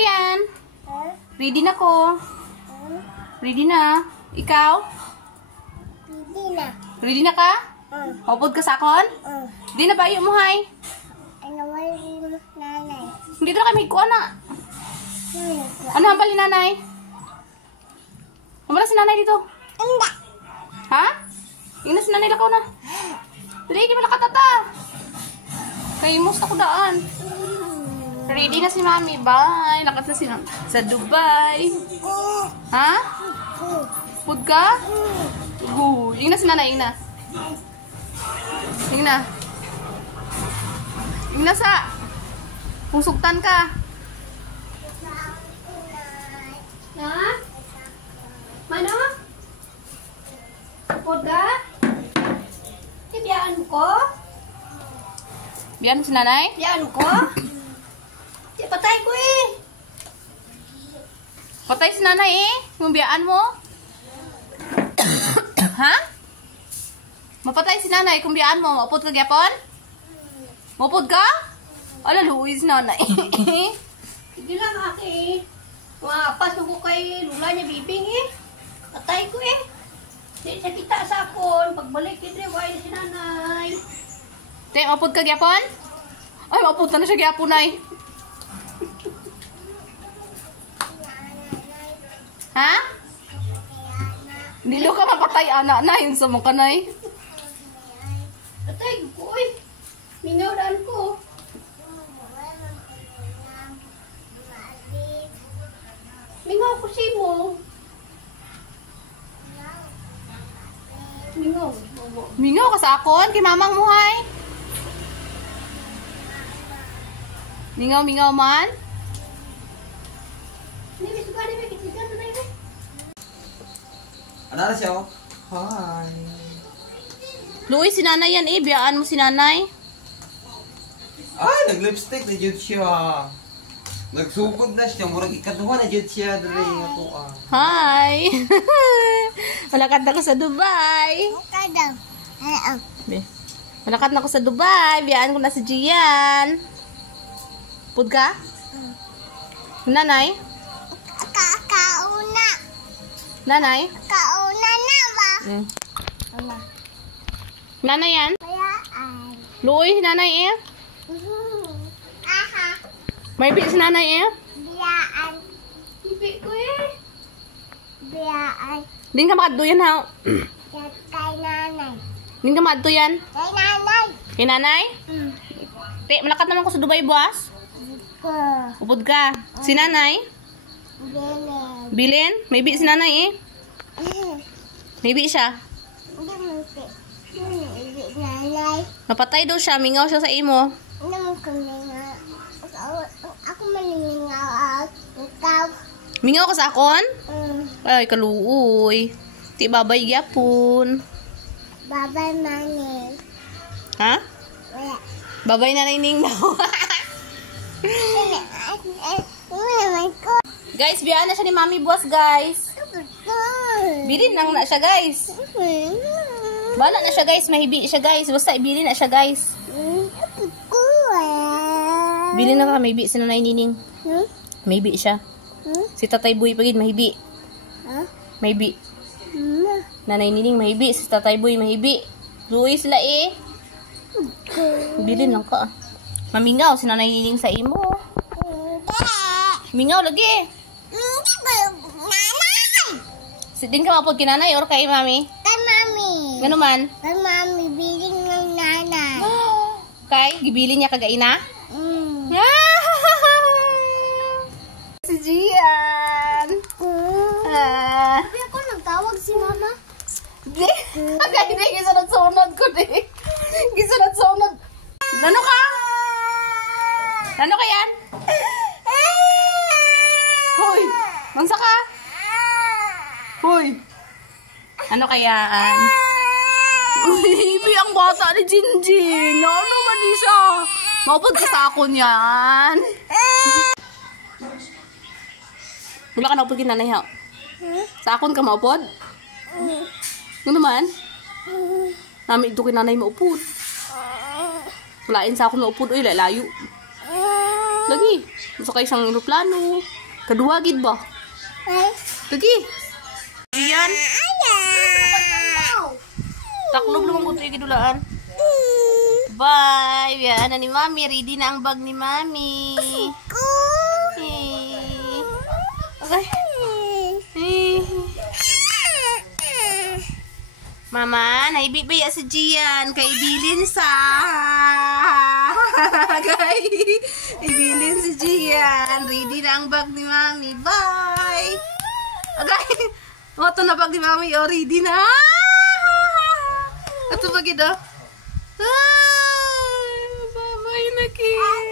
Ayan. Ready na ko. Ready na. Ikaw? Ready na. Ready na ka? Maupod ka sa akon? Di na ba iyo mo, hay? Ano wala mo nanay? Hindi na kami ko, na. Ano hambal ni nanay? Hambal si nanay dito? Hindi. Ha? Ina si nanay lakaw na. Dali, di malakata ta. Kay musta ko daan. Ready na si mami. Bye. Lakat na sila sa Dubai. Ha? Food ka? Yung na si nanay, yung na. Yung na. Yung na sa. Kung sugtan ka. Ha? Mano? Food ka? Biyaan ko? Biyan si nanay? Biyaan ko? Di patay ko eh. Patay si nanay eh. Yung biyaan mo. Ha? Mapatay si nanay kung biyaan mo. Maupod ka gyapon? Maupod ka? Ala, luwi si nanay. Sige lang ate. Mapas ko kay lula niya bibing eh. Patay ko eh. Di sa kita sa akon. Pagbalik kita wala si nanay. Te, maupod ka gyapon? Ay, maupod na siya gyapon ay. Ha? Dilo ka mapatay anak na yun sa mga kanay. Patay ko eh. Mingaw ko. Mingaw ko si mo. Mingaw. Mingaw ka sa akon, kay mamang mo hay. Mingaw man. Ano na siya? Hi. Luwi, si nanay yan eh. Biyaan mo si nanay. Ay, nag-lipstick na jud siya. Nagsugod na siya. Murag ikaduha na jud siya. Dali ako Hi! Malakad na ko sa Dubai. Malakad na ko sa Dubai. Biyaan ko na si Gian. Pud ka? Nanay? Kauna. Nanay? Kauna na ba? Nanay yan? Bayaan. Luwi, si nanay eh. Aha. May bi si nanay eh. Biyaan. Pipi ko eh. Biyaan. Din ka makadto yan ha. Kay nanay. Din ka makadto yan. Kay nanay. Kay nanay? Te, malakad naman ko sa Dubai, buwas. Ko. Upod ka. Si nanay? Belen. Bilin? May bi si nanay eh. May bi siya. Hindi mo si. Hindi nanay. Napatay daw siya. Mingaw siya sa imo. Hindi mo kami nga. Ako maningaw. Ikaw. Mingaw ka sa akon? Ay, kaluoy. Ti babay gyapon. Babay mani. Ha? Wala. Babay na ning daw. Guys, biyaan na siya ni Mami Boss, guys. Bilin lang na siya, guys. Bala na siya, guys. Mahibi siya, guys. Basta ibilin na siya, guys. Bilin na ka, maybe. Si Nanay Nining. Maybe siya. Si Tatay Boy pagid, mahibi. Maybe. Nanay Nining, mahibi. Si Tatay Boy, mahibi. Luwi sila eh. Bilin lang ka. Mamingaw si Nanay Nining sa imo. Mingaw lagi. Din ka mapod kinanay or kay mami? Kay mami. Gano man? Kay mami, biling ng nanay. Kay, gibili niya kagaina? Si Gian. Sabi ako, nagtawag si mama. Di, kaya hindi gisunod-sunod ko di. Gisunod-sunod. Nano ka? Nano ka yan? Hoy, mansa ka? Hoy, ano kayaan? Uy, ang bata ni Jinjin. Ano man di siya? Maupod ka sa akon yan. Wala ka naupod kinanay ha? Sa akon ka maupod? Ano naman? Namin ito kinanay maupod. Walain sa akon maupod. Uy, lalayo. Lagi. Sa kay isang aeroplano. Kadua gid ba? Lagi. Diyan. Taklob naman ko ito gidulaan. Bye. Yan na ni Mami. Ready na ang bag ni Mami. Okay. Mama, naibibaya sa Gian. Kay Bilin sa... Kay Ibilin si Gian. Ready na ang bag ni Mami. Bye! Okay. Ito na bag ni Mami. Oh, ready na. Ito bag ito. Bye-bye na, kid.